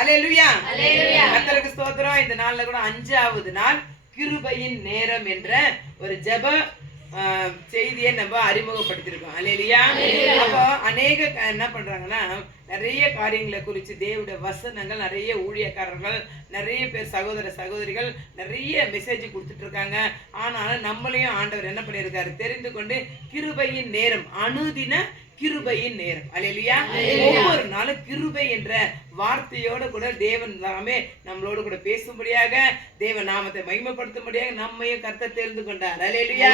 அல்லேலூயா. கர்த்தருக்கு ஸ்தோத்திரம். இந்த நாள்ல கூட 5வது நாள் கிருபையின் நேரம் என்ற ஒரு ஜெப செய்தியை நம்ம அறிமுகப்படுத்திருக்கோம். அல்லேலூயா. அப்போ அநேக என்ன பண்றாங்கன்னா, நிறைய காரியங்களை குறித்து தேவனுடைய வசனங்கள், நிறைய ஊழியக்காரர்கள், நிறைய பேர் சகோதர சகோதரிகள் நிறைய மெசேஜ் கொடுத்துட்டு இருக்காங்க. ஆனாலும் நம்மளையும் ஆண்டவர் என்ன பண்ணியிருக்காரு தெரிந்து கொண்டு, கிருபையின் நேரம், அனுதின கிருபையின் நேரம். அல்லேலூயா. ஒவ்வொரு நாளும் கிருபை என்ற வார்த்தையோடு கூட தேவன் நாமே நம்மளோடு கூட பேசும்படியாக, தேவ நாமத்தை மகிமைப்படுத்தும்படியாக நம்மையும் கர்த்தர் தெரிந்து கொண்டார். அல்லேலூயா.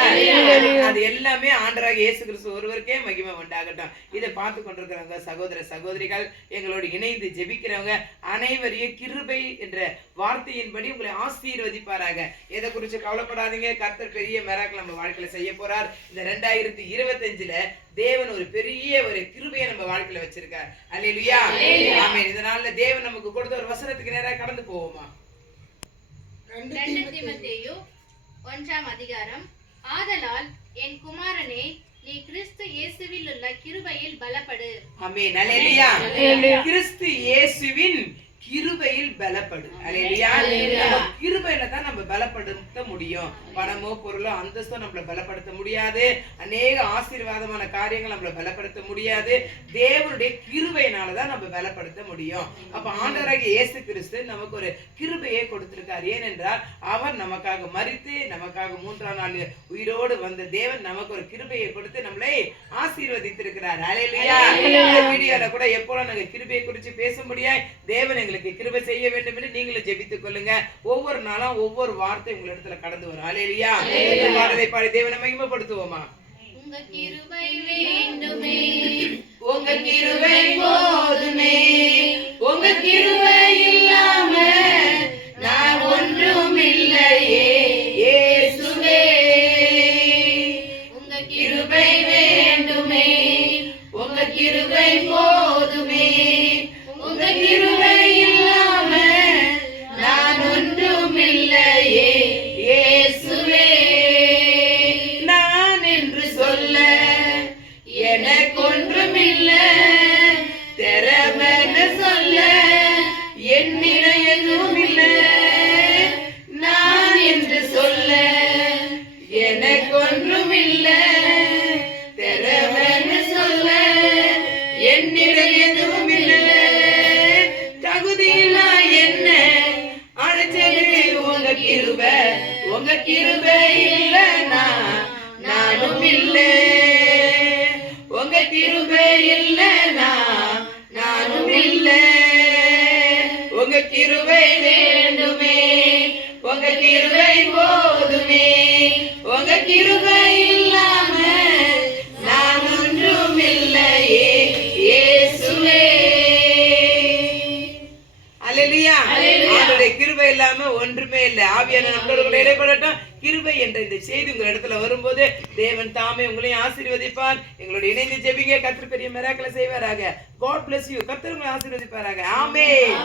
அது எல்லாமே ஆண்டவராகிய இயேசு கிறிஸ்து ஒருவருக்கே மகிமை உண்டாகட்டும். இதை பார்த்து கொண்டிருக்கிறவங்க சகோதர சகோதரிகள், எங்களோடு இணைந்து ஜெபிக்கிறவங்க அனைவரையும் கிருபை என்ற வார்த்தையின்படி உங்களை ஆசீர்வதிப்பாராக. எதை குறித்து கவலைப்படாதீங்க. கர்த்தர் பெரிய மிராக்கிள் நம்ம வாழ்க்கையில செய்ய போறார். இந்த 2025ல தேவன் ஒரு பெரிய ஒரு கிருபையை நம்ம வாழ்க்கையில வச்சிருக்கார். அல்லேலூயா. ஆமென். இதனால தேவன் நமக்கு கொடுத்த ஒரு வசனத்துக்கு நேரா கடந்து போவோமா? 2 தீமோத்தேயு 1ஆம் அதிகாரம். ஆதலால் என் குமாரனே, நீ கிறிஸ்து இயேசுவில் உள்ள கிருபையில் பலப்படு. ஆமென். அல்லேலூயா. கிறிஸ்து இயேசுவின் கிருபையில் பலப்படு. அல்லேலூயா. நம்ம கிருபையில தான் நம்ம பலப்படுத்த முடியும். பணமோ பொருளோ அந்தஸ்தோ நம்மளை பலப்படுத்த முடியாது. அநேக ஆசீர்வாதமான காரியங்கள் நம்மளை பலப்படுத்த முடியாது. தேவனுடைய கிருபையினாலதான் நம்ம பலப்படுத்த முடியும். அப்ப ஆண்டவராகிய இயேசு கிறிஸ்து நமக்கு ஒரு கிருபையை கொடுத்திருக்கார். ஏனென்றால் அவர் நமக்காக மரித்து நமக்காக 3ஆம் நாள் உயிரோடு வந்த தேவன் நமக்கு ஒரு கிருபையை கொடுத்து நம்மளை ஆசீர்வதித்திருக்கிறார். அல்லேலூயா. இந்த வீடியோல கூட எப்போதும் நாங்க கிருபையை குறித்து பேச முடியாது. தேவன் கிருபை செய்ய வேண்டும் என்று நீங்களும் ஜெபித்துக் கொள்ளுங்க. ஒவ்வொரு நாளும் ஒவ்வொரு வார்த்தை உங்களிடத்துல கடந்து வரும். அல்லேலூயா. இந்த பாடலை பாடி தேவனை மகிமைப்படுத்துவோமா? உங்க கிருபை வேண்டுமே, உங்க கிருபை போதுமே, உங்க கிருபை இல்லாம நான் ஒன்றும் இல்லையே இயேசுவே. உங்க கிருபை வேண்டுமே, உங்க கிருபை போதுமே, உங்க கிருபை உங்க கிருபை இல்லைனா நானும் இல்லை. உங்க கிருபை இல்லைனா நானும் இல்லை. உங்க கிருபை வேண்டுமே, உங்க கிருபை போதுமே, உங்க கிருபை இல்லாம நான் ஒன்றும் இல்லையே இயேசுவே. அல்லேலூயா. அவருடைய கிருபை இல்லாம ஒன்றுமே இல்லை. ஆவியான நம்மளோட கூட இடைப்படட்டும். கிருபை என்ற இந்த செய்தி உங்க இடத்துல வரும்போது தேவன் தாமே உங்களையும் ஆசீர்வதிப்பார். எங்களோட இணைந்து ஜெபிங்க. கர்த்தர் பெரிய மிராக்கிளை செய்வாராக. God bless you. கர்த்தர் உங்களை ஆசீர்வதிப்பாராக. ஆமென்.